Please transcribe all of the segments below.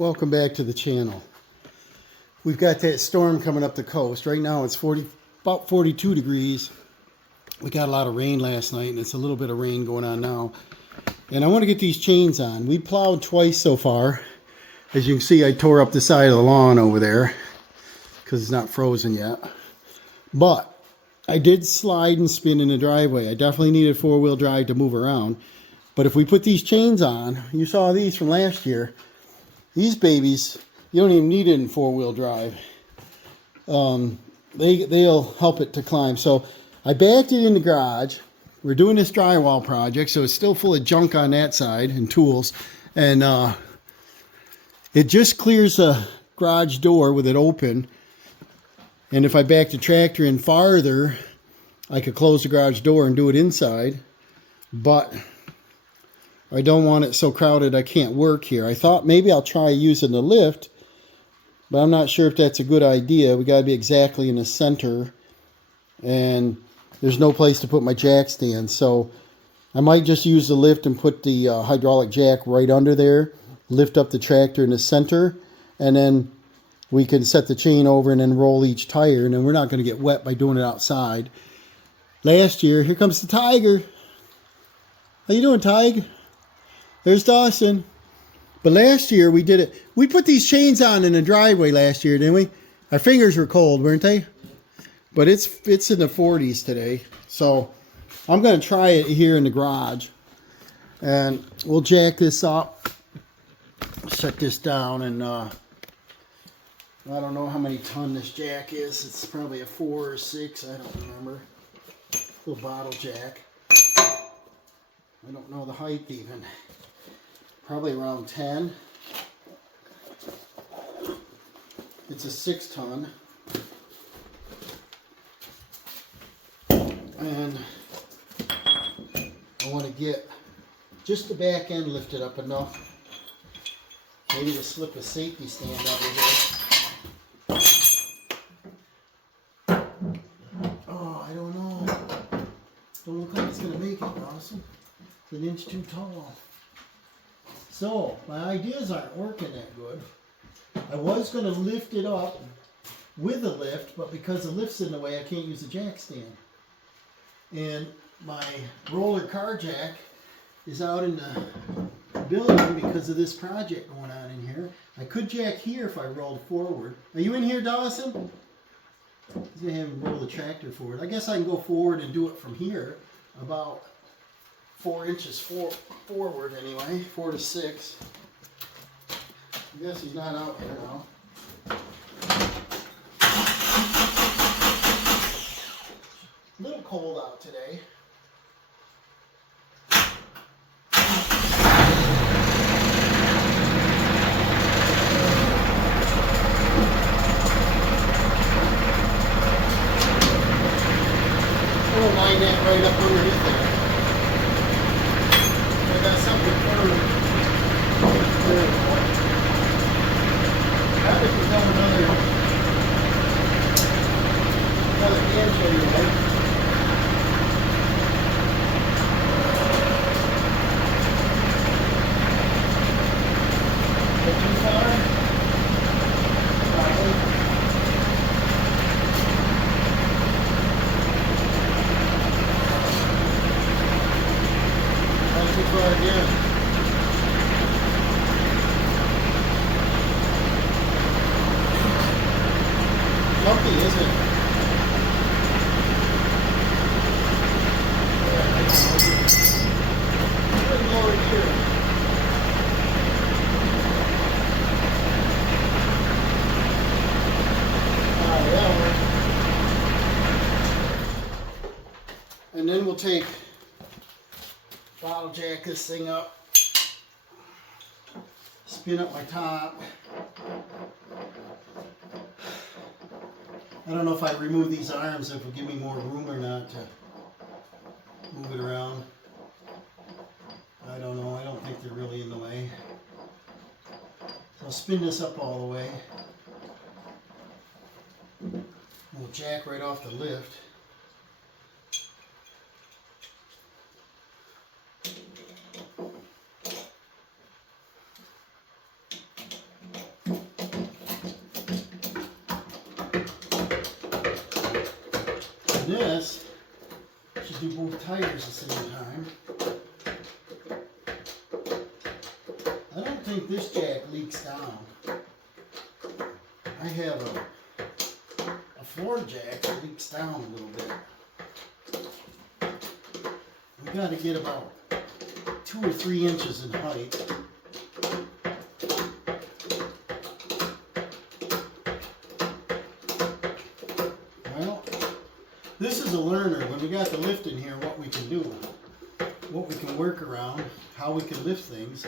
Welcome back to the channel. We've got that storm coming up the coast. Right now it's about 42 degrees. We got a lot of rain last night, and it's a little bit of rain going on now. And I want to get these chains on. We plowed twice so far. As you can see, I tore up the side of the lawn over there because it's not frozen yet. But I did slide and spin in the driveway. I definitely needed four-wheel drive to move around. But if we put these chains on, you saw these from last year. These babies, you don't even need it in four-wheel drive. They'll help it to climb. So I backed it in the garage. We're doing this drywall project, so it's still full of junk on that side and tools. And it just clears the garage door with it open. And if I back the tractor in farther, I could close the garage door and do it inside. But I don't want it so crowded I can't work here. I thought maybe I'll try using the lift, but I'm not sure if that's a good idea. We got to be exactly in the center, and there's no place to put my jack stand. So I might just use the lift and put the hydraulic jack right under there, lift up the tractor in the center, and then we can set the chain over and then roll each tire, and then we're not going to get wet by doing it outside. Last year, here comes the Tiger. How you doing, Tiger? There's Dawson. But last year we did it. We put these chains on in the driveway last year, didn't we? Our fingers were cold, weren't they? But it's in the 40s today. So I'm going to try it here in the garage. And we'll jack this up. Set this down. And I don't know how many ton this jack is. It's probably a 4 or 6. I don't remember. Little bottle jack. I don't know the height even. Probably around 10. It's a 6 ton. And I want to get just the back end lifted up enough. Maybe to slip a safety stand over here. Oh, I don't know. Don't look like it's going to make it, Dawson. It's an inch too tall. So, my ideas aren't working that good. I was going to lift it up with the lift, but because the lift's in the way, I can't use the jack stand. And my roller car jack is out in the building because of this project going on in here. I could jack here if I rolled forward. Are you in here, Dawson? He's going to have him roll the tractor forward. I guess I can go forward and do it from here about 4 inches forward anyway, 4 to 6. I guess he's not out here now. A little cold out today. I don't mind that right up underneath there. I got something firm. I think we have another inch anyway. Is that too far? Probably. That's too far again. Lucky, isn't it? Lower here. And then we'll take bottle jack this thing up, spin up my top. I don't know if I remove these arms, if it'll give me more room or not to move it around. I don't know. I don't think they're really in the way. So I'll spin this up all the way. We'll jack right off the lift. This should do both tires at the same time. I don't think this jack leaks down. I have a floor jack that leaks down a little bit. We got to get about 2 or 3 inches in height. Well, this is a learner. When we got the lift in here, what we can do, what we can work around, how we can lift things.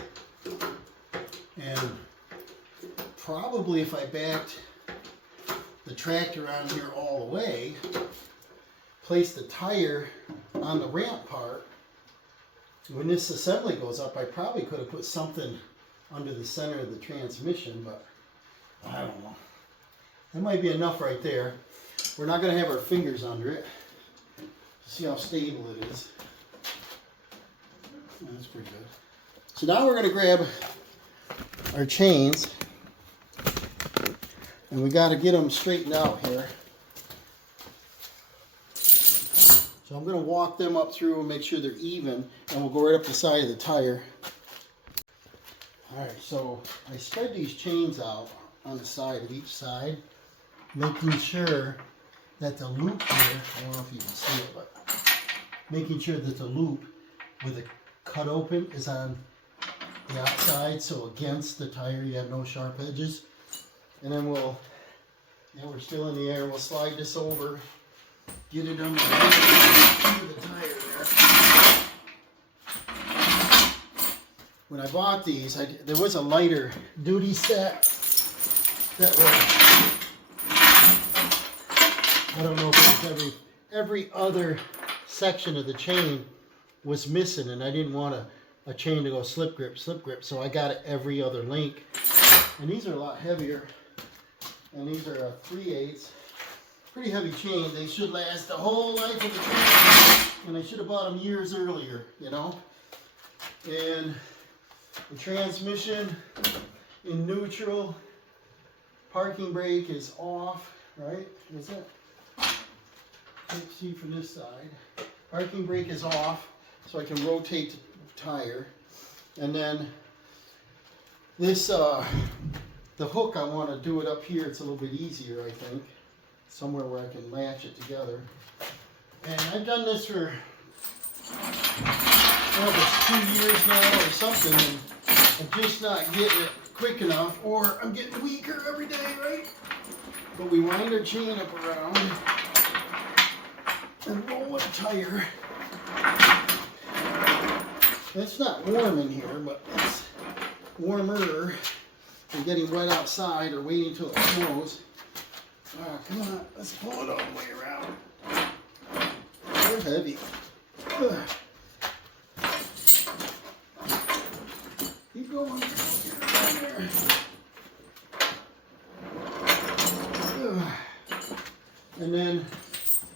And probably if I backed the tractor on here all the way, placed the tire on the ramp part, when this assembly goes up, I probably could have put something under the center of the transmission, but I don't know. That might be enough right there. We're not going to have our fingers under it. See how stable it is. That's pretty good. So now we're going to grab our chains, and we got to get them straightened out here. So I'm going to walk them up through and make sure they're even, and we'll go right up the side of the tire. Alright, so I spread these chains out on the side of each side, making sure that the loop here, I don't know if you can see it, but making sure that the loop with the cut open is on the outside, so against the tire you have no sharp edges. And then we're still in the air, we'll slide this over, get it under the tire there. When I bought these, there was a lighter duty set that was, I don't know if it was every other section of the chain was missing, and I didn't want a chain to go slip grip, so I got it every other link. And these are a lot heavier, and these are a 3/8. Pretty heavy chain. They should last the whole life of the chain, and I should have bought them years earlier, you know. And the transmission in neutral, parking brake is off, right? Is it? Let's see from this side. Parking brake is off, so I can rotate the tire. And then this, the hook, I want to do it up here. It's a little bit easier, I think. Somewhere where I can latch it together. And I've done this for, well, it's 2 years now or something, and I'm just not getting it quick enough, or I'm getting weaker every day, right? But we wind our chain up around and roll a tire. It's not warm in here, but it's warmer than getting wet outside or waiting until it snows. Oh, come on, let's pull it all the way around. They're heavy. Ugh. Keep going. There. And then,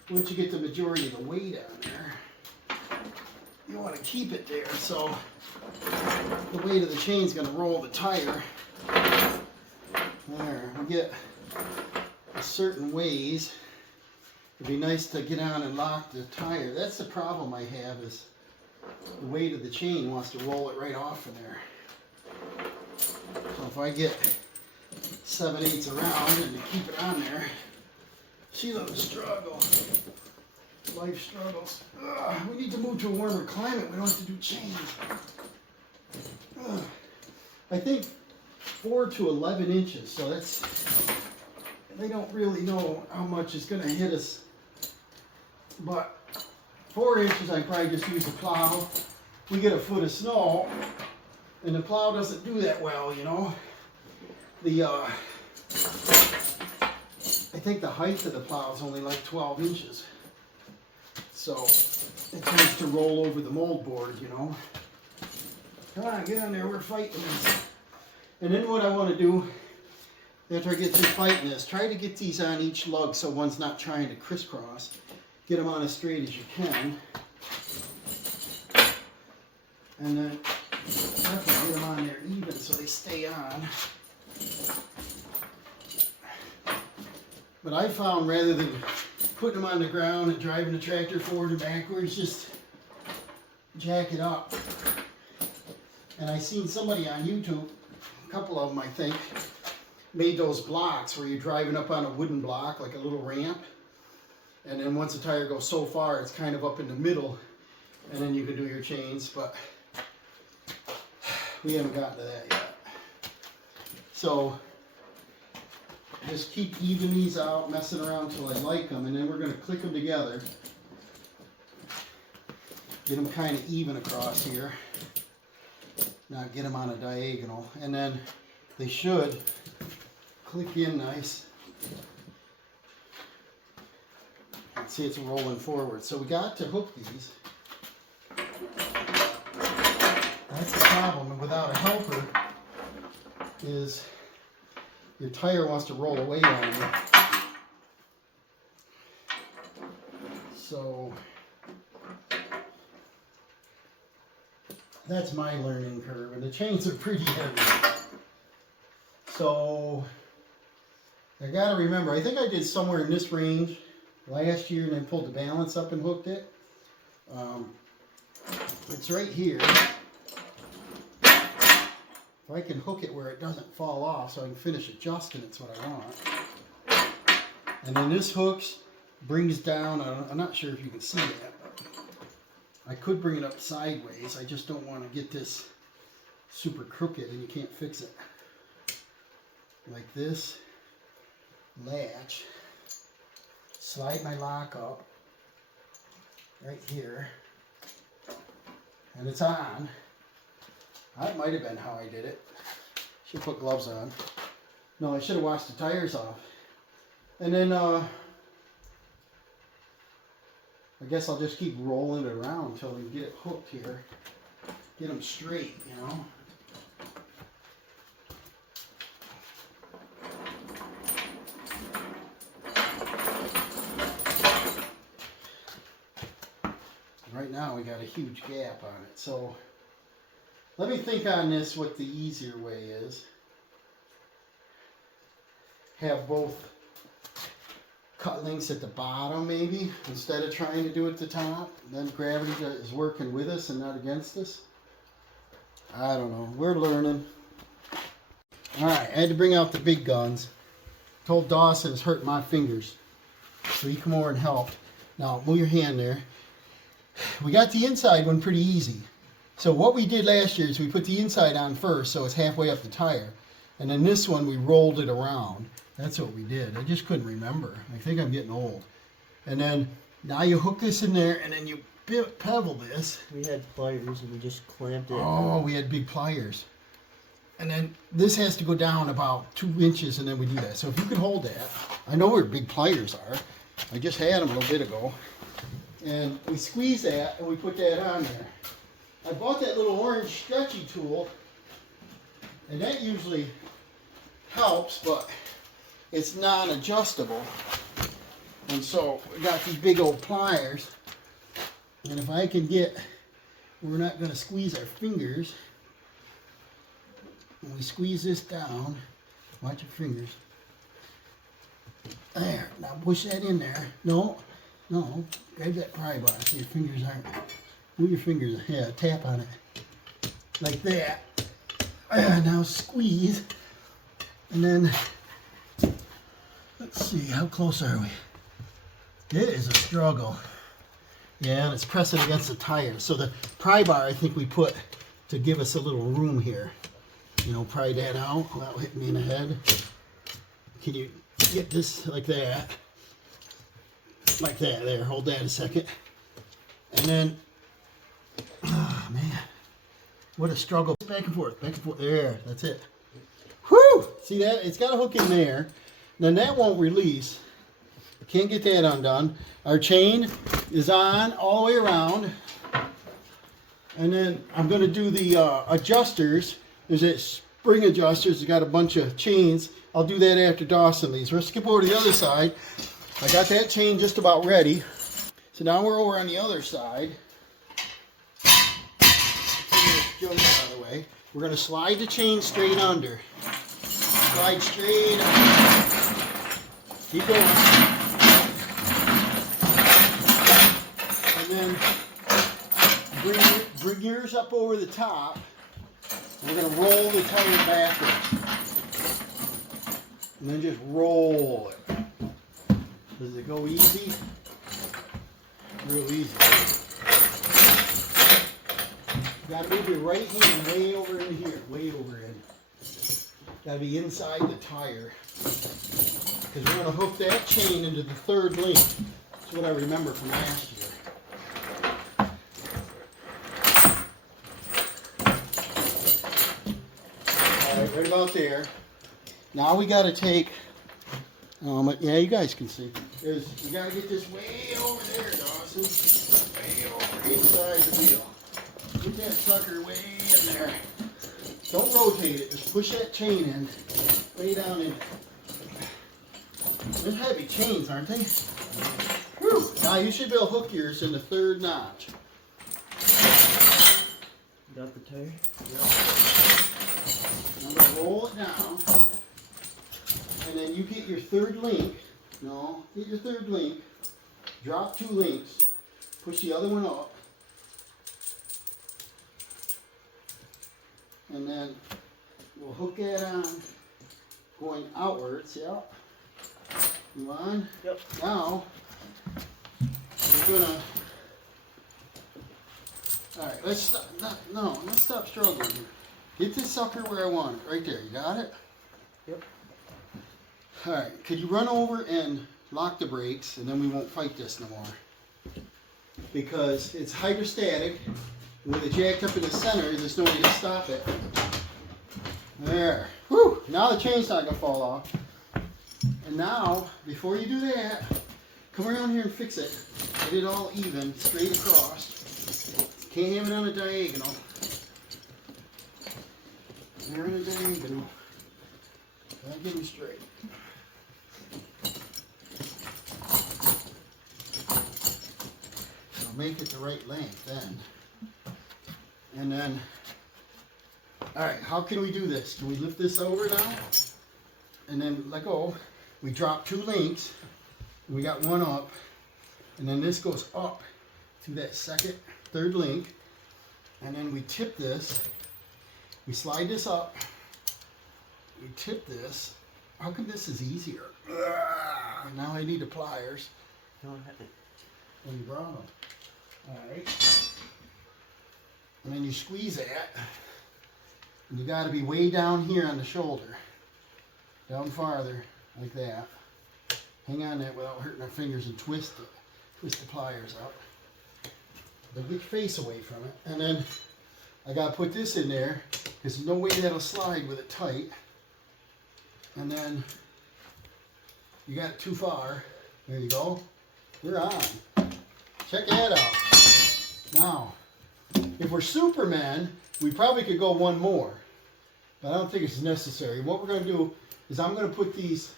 once you get the majority of the weight on there, you want to keep it there so the weight of the chain is going to roll the tire. There, we get certain ways. It'd be nice to get on and lock the tire. That's the problem I have, is the weight of the chain wants to roll it right off in there. So if I get 7/8 around and to keep it on there, see the struggle. Life struggles. Ugh, we need to move to a warmer climate. We don't have to do chains. Ugh. I think 4 to 11 inches, so that's, they don't really know how much is going to hit us, but 4 inches I probably just use a plow. We get a foot of snow, and the plow doesn't do that well, you know. I think the height of the plow is only like 12 inches, so it tends to roll over the mold board, you know. Come on, get on there, we're fighting this. And then what I want to do, after I get through fighting this, try to get these on each lug so one's not trying to crisscross. Get them on as straight as you can. And then definitely get them on there even so they stay on. But I found rather than putting them on the ground and driving the tractor forward and backwards, just jack it up. And I seen somebody on YouTube, a couple of them I think, made those blocks where you're driving up on a wooden block, like a little ramp. And then once the tire goes so far, it's kind of up in the middle, and then you can do your chains, but we haven't gotten to that yet. So just keep evening these out, messing around till I like them, and then we're going to click them together. Get them kind of even across here. Not get them on a diagonal. And then they should click in nice. And see, it's rolling forward. So we got to hook these. That's the problem. And without a helper is your tire wants to roll away on you. So that's my learning curve, and the chains are pretty heavy. So I gotta remember, I think I did somewhere in this range last year and then pulled the balance up and hooked it. It's right here. If I can hook it where it doesn't fall off so I can finish adjusting, it's what I want. And then this hooks, brings down, I'm not sure if you can see that, but I could bring it up sideways. I just don't want to get this super crooked and you can't fix it. Like this, latch, slide my lock up right here, and it's on. That might have been how I did it. Should put gloves on. No, I should have washed the tires off. And then I guess I'll just keep rolling it around until we get it hooked here. Get them straight, you know. Right now we got a huge gap on it. So let me think on this what the easier way is. Have both cut links at the bottom maybe, instead of trying to do it at the top. Then gravity is working with us and not against us. I don't know. We're learning. Alright, I had to bring out the big guns. Told Dawson it's hurting my fingers. So he come over and help. Now move your hand there. We got the inside one pretty easy. So what we did last year is we put the inside on first so it's halfway up the tire. And then this one we rolled it around. That's what we did. I just couldn't remember. I think I'm getting old. And then now you hook this in there and then you bevel this. We had pliers and we just clamped it. Oh, we had big pliers. And then this has to go down about 2 inches and then we do that. So if you could hold that. I know where big pliers are. I just had them a little bit ago. And we squeeze that and we put that on there. I bought that little orange stretchy tool, and that usually helps, but it's non-adjustable. And so we got these big old pliers, and if I can get, we're not going to squeeze our fingers, and we squeeze this down, watch your fingers. There, now push that in there. No, grab that pry bar so your fingers aren't. Move your fingers ahead, tap on it, like that. Now squeeze, and then, let's see, how close are we? It is a struggle. Yeah, and it's pressing against the tire. So the pry bar I think we put to give us a little room here. You know, pry that out without hitting me in the head. Can you get this like that? Like that, there, hold that a second. And then, oh man, what a struggle. Back and forth, there, that's it. Whew, see that? It's got a hook in there. Then that won't release. Can't get that undone. Our chain is on all the way around. And then I'm gonna do the adjusters. There's that spring adjusters, it's got a bunch of chains. I'll do that after Dawson leaves. We'll skip over to the other side. I got that chain just about ready. So now we're over on the other side. Junk out of the way. We're going to slide the chain straight under. Slide straight under. Keep going. third gear's up over the top. We're going to roll the tire backwards. And then just roll it. Does it go easy? Real easy. You got to move your right hand way over in here. Way over in. Got to be inside the tire. Because we're going to hook that chain into the third link. That's what I remember from last year. Alright, right about there. Now we got to take, yeah, you guys can see. We got to get this way over there, Dawson. Way over inside the wheel. Get that sucker way in there. Don't rotate it, just push that chain in. Way down in. They're heavy chains, aren't they? Whew. Now you should be able to hook yours in the third notch. Got the tire? Yep. I'm going to roll it down. And then you get your third link. No, get your third link. Drop 2 links. Push the other one up. And then we'll hook that on going outwards. Yep. You on? Yep. Now, we're gonna. Alright, let's stop. No, let's stop struggling here. Get this sucker where I want it. Right there. You got it? Yep. Alright, could you run over and lock the brakes, and then we won't fight this no more. Because it's hydrostatic. With it jacked up in the center, there's no way to stop it. There. Whew! Now the chain's not going to fall off. And now, before you do that, come around here and fix it. Get it all even, straight across. Can't have it on a diagonal. They're on a diagonal. Gotta get them straight. So make it the right length then. And then, alright, how can we do this? Can we lift this over now? And then let go. We drop 2 links. We got one up. And then this goes up to that third link. And then we tip this. We slide this up. We tip this. How come this is easier? Now I need the pliers. Don't have it. When you brought them. Alright. And then you squeeze that. And you got to be way down here on the shoulder. Down farther, like that. Hang on that without hurting our fingers and twist it. Twist the pliers up. Then get your face away from it. And then I got to put this in there because there's no way that'll slide with it tight. And then you got it too far. There you go. We're on. Check that out. Now, if we're Superman, we probably could go one more. But I don't think it's necessary. What we're going to do is I'm going to put these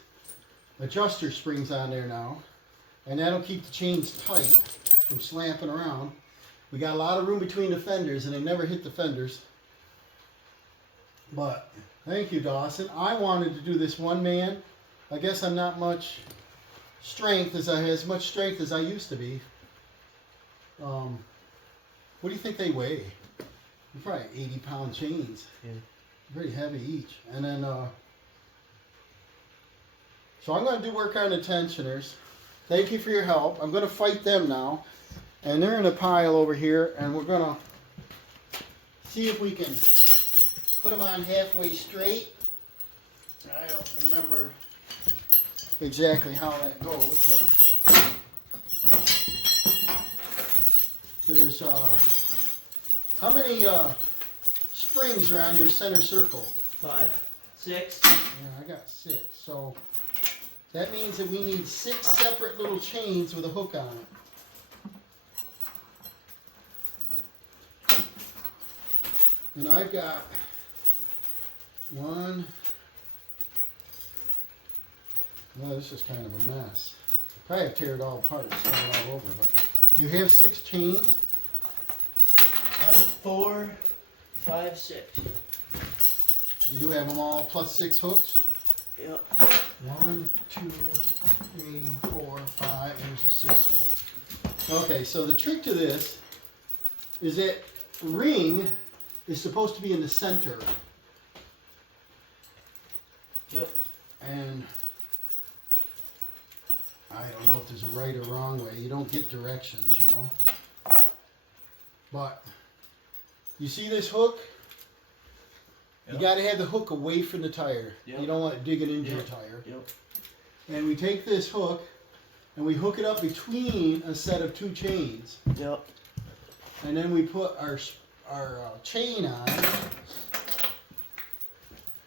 adjuster springs on there now. And that'll keep the chains tight from slapping around. We got a lot of room between the fenders and they never hit the fenders. But, thank you, Dawson. I wanted to do this one man. I guess I'm not much strength as much strength as I used to be. What do you think they weigh? They're probably 80-pound chains. Yeah. Very heavy each. And then, so I'm going to do work on the tensioners. Thank you for your help. I'm going to fight them now. And they're in a pile over here. And we're going to see if we can put them on halfway straight. I don't remember exactly how that goes, but there's, how many springs are on your center circle? 5, 6. Yeah, I got 6. So that means that we need 6 separate little chains with a hook on it. And I've got 1. Well, this is kind of a mess. Probably have to tear it all apart and start it all over. But do you have 6 chains? 4, 5, 6. You do have them all plus 6 hooks? Yep. 1, 2, 3, 4, 5. There's the 6th one. Okay, so the trick to this is that ring is supposed to be in the center. Yep. And I don't know if there's a right or wrong way. You don't get directions, you know. But you see this hook? You Yep. got to have the hook away from the tire. Yep. You don't want it digging into your Yep. tire. Yep. And we take this hook and we hook it up between a set of two chains. Yep. And then we put our chain on.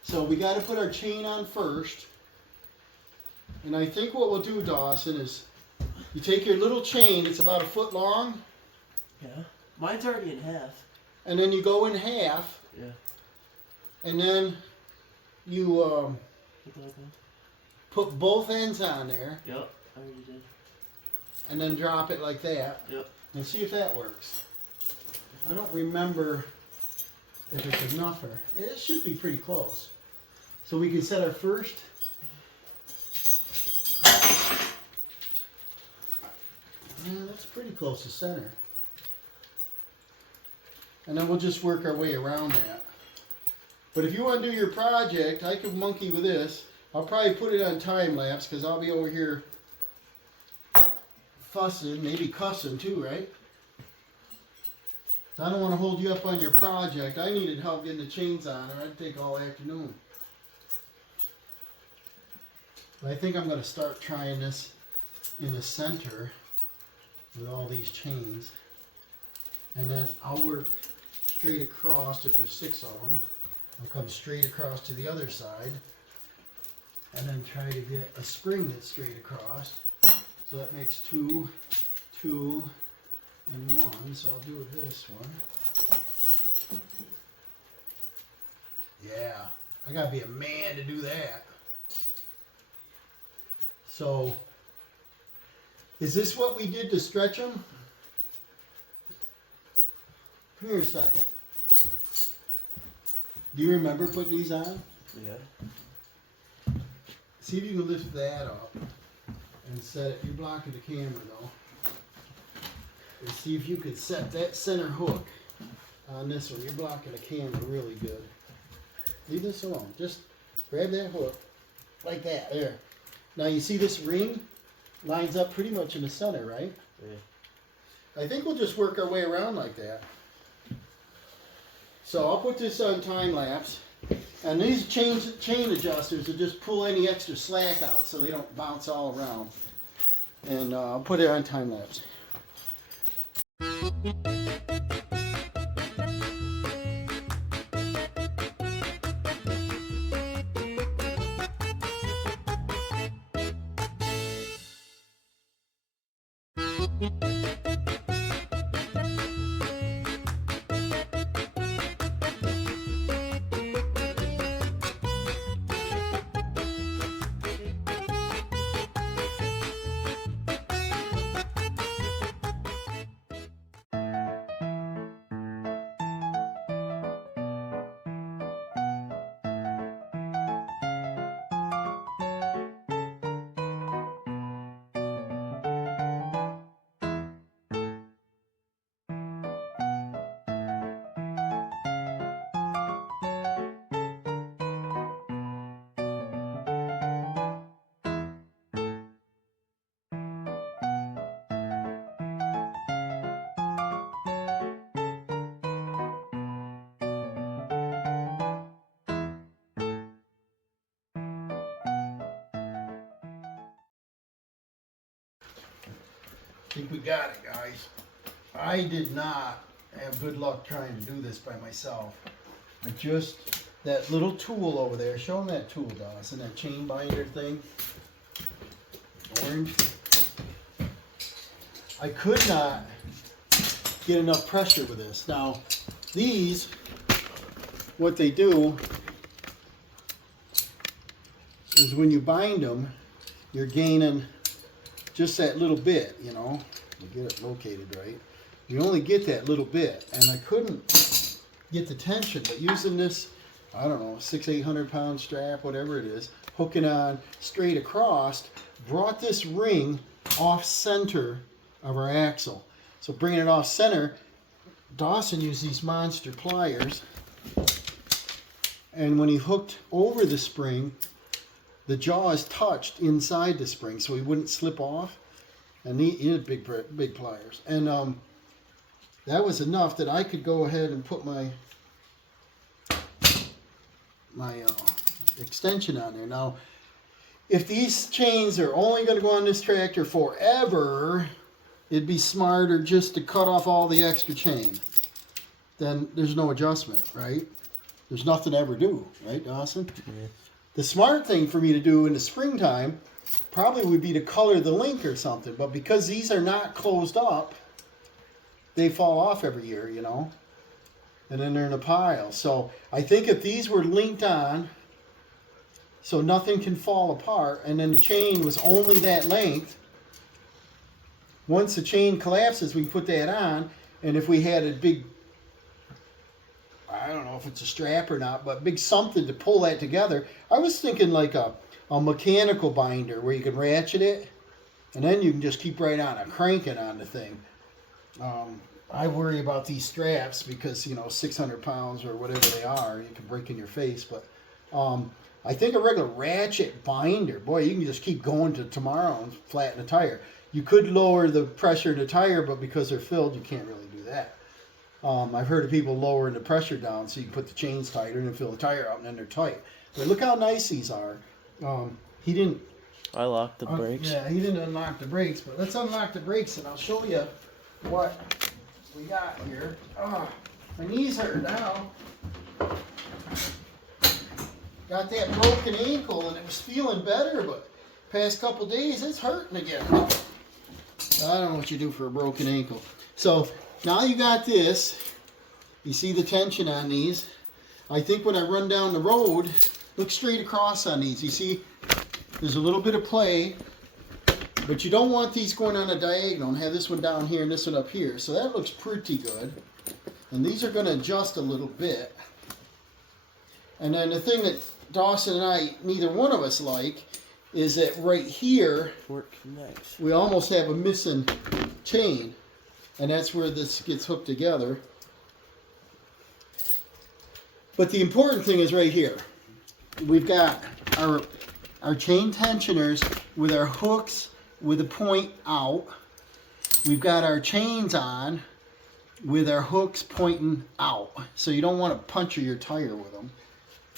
So we got to put our chain on first. And I think what we'll do, Dawson, is you take your little chain, it's about 1 foot long, Yeah. Mine's already in half. and then you go in half, Yeah. and then you Put that on. put both ends on there, Yep. I already did. and then drop it like that, Yep. and see if that works. I don't remember if it's enough or it should be pretty close. So we can set our first. Yeah, that's pretty close to center. And then we'll just work our way around that. But if you want to do your project, I could monkey with this. I'll probably put it on time lapse because I'll be over here fussing, maybe cussing too, right? So I don't want to hold you up on your project. I needed help getting the chains on, or I'd take all afternoon. But I think I'm going to start trying this in the center with all these chains. And then I'll work straight across if there's 6 of them. I'll come straight across to the other side. And then try to get a spring that's straight across. So that makes 2, 2, and 1. So I'll do this one. Yeah, I gotta be a man to do that. So, is this what we did to stretch them? Come here a second. Do you remember putting these on? Yeah. See if you can lift that up and set it. You're blocking the camera though. And see if you could set that center hook on this one. You're blocking the camera really good. Leave this alone. Just grab that hook like that. There. Now you see this ring lines up pretty much in the center, right? Yeah. I think we'll just work our way around like that. So I'll put this on time lapse. And these chain adjusters will just pull any extra slack out so they don't bounce all around. And I'll put it on time lapse. I think we got it, guys. I did not have good luck trying to do this by myself. I just, that little tool over there, show them that tool, Dawson, that chain binder thing. Orange. I could not get enough pressure with this. Now, these, what they do is when you bind them, you're gaining just that little bit, you know. You get it located right. You only get that little bit, and I couldn't get the tension, but using this, I don't know, 600-800 pound strap, whatever it is, hooking on straight across, brought this ring off center of our axle. So bringing it off center, Dawson used these monster pliers, and when he hooked over the spring, the jaws touched inside the spring so he wouldn't slip off. And he had big pliers. And that was enough that I could go ahead and put my extension on there. Now, if these chains are only going to go on this tractor forever, it'd be smarter just to cut off all the extra chain. Then there's no adjustment, right? There's nothing to ever do, right, Dawson? Yeah. The smart thing for me to do in the springtime probably would be to color the link or something, but because these are not closed up, they fall off every year, you know, and then they're in a pile. So I think if these were linked on so nothing can fall apart, and then the chain was only that length, once the chain collapses, we put that on, and if we had a big, I don't know if it's a strap or not, but big something to pull that together. I was thinking like a mechanical binder where you can ratchet it, and then you can just keep right on it, cranking on the thing. I worry about these straps because, you know, 600 pounds or whatever they are, you can break in your face. But I think a regular ratchet binder, boy, you can just keep going to tomorrow and flatten the tire. You could lower the pressure in the tire, but because they're filled, you can't really do that. I've heard of people lowering the pressure down so you can put the chains tighter and then fill the tire out and then they're tight. But look how nice these are. He didn't. I locked the brakes. Yeah, he didn't unlock the brakes, but let's unlock the brakes and I'll show you what we got here. My knees hurt now. Got that broken ankle and it was feeling better, but past couple days it's hurting again. I don't know what you do for a broken ankle. So now you got this. You see the tension on these. I think when I run down the road, look straight across on these. You see there's a little bit of play, but you don't want these going on a diagonal and have this one down here and this one up here. So that looks pretty good. And these are going to adjust a little bit. And then the thing that Dawson and I, neither one of us like, is that right here, Where it connects. we almost have a missing chain. And that's where this gets hooked together. But the important thing is right here. We've got our chain tensioners with our hooks with a point out. We've got our chains on with our hooks pointing out. So you don't want to puncture your tire with them.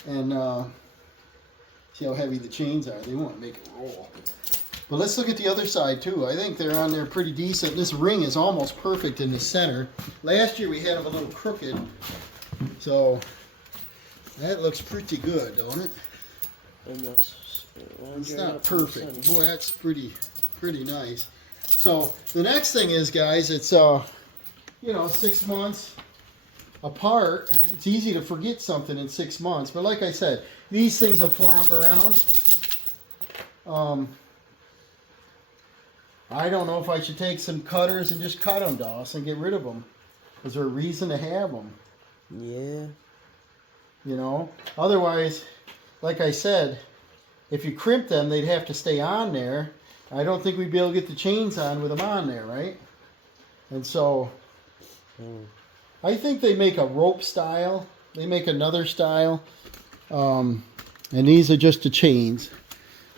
And see how heavy the chains are. They won't make it roll. But let's look at the other side too. I think they're on there pretty decent. This ring is almost perfect in the center. Last year we had them a little crooked. So that looks pretty good, don't it? And that's It's not perfect. Boy, that's pretty nice. So the next thing is, guys, it's 6 months apart. It's easy to forget something in 6 months, but like I said, these things will flop around. I don't know if I should take some cutters and just cut them, Dawson, and get rid of them. Is there a reason to have them? Yeah. You know, otherwise, like I said, if you crimp them, they'd have to stay on there. I don't think we'd be able to get the chains on with them on there, right? And so, I think they make a rope style. They make another style. And these are just the chains.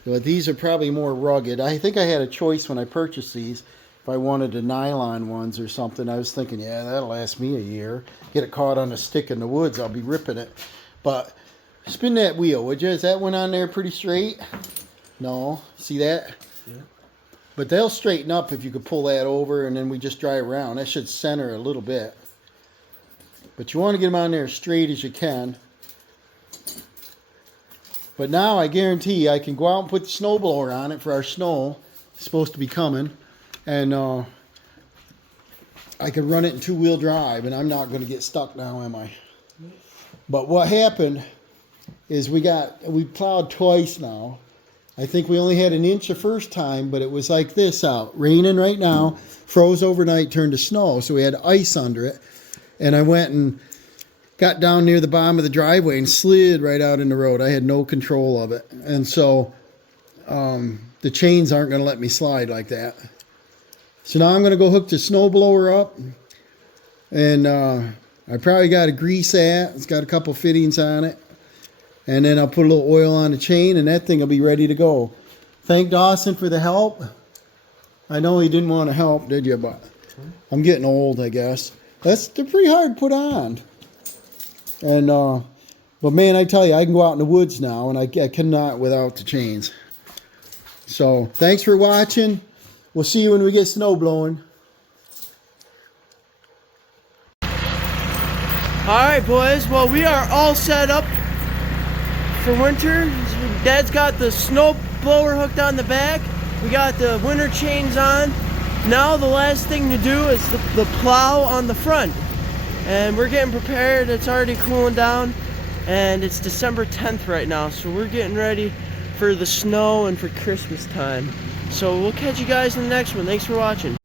But these are probably more rugged. I think I had a choice when I purchased these. If I wanted the nylon ones or something, I was thinking, yeah, that'll last me a year. Get it caught on a stick in the woods, I'll be ripping it. But spin that wheel, would you? Is that one on there pretty straight? No. See that? Yeah. But they'll straighten up if you could pull that over and then we just drive around. That should center a little bit. But you want to get them on there as straight as you can. But now I guarantee I can go out and put the snowblower on it for our snow. It's supposed to be coming. And I can run it in two-wheel drive, and I'm not going to get stuck now, am I? But what happened is we plowed twice now. I think we only had an inch the first time, but it was like this out. Raining right now, froze overnight, turned to snow, so we had ice under it. And I went and got down near the bottom of the driveway and slid right out in the road. I had no control of it. And so the chains aren't going to let me slide like that. So now I'm going to go hook the snowblower up and I probably got to grease that. It's got a couple fittings on it, and then I'll put a little oil on the chain, and that thing will be ready to go. Thank Dawson for the help. I know he didn't want to help, did you? But I'm getting old, I guess. They're pretty hard to put on. And but man, I tell you, I can go out in the woods now, and I cannot without the chains. So thanks for watching. We'll see you when we get snow blowing. Alright, boys. Well, we are all set up for winter. Dad's got the snow blower hooked on the back. We got the winter chains on. Now the last thing to do is the plow on the front. And we're getting prepared. It's already cooling down. And it's December 10th right now. So we're getting ready for the snow and for Christmas time. So we'll catch you guys in the next one. Thanks for watching.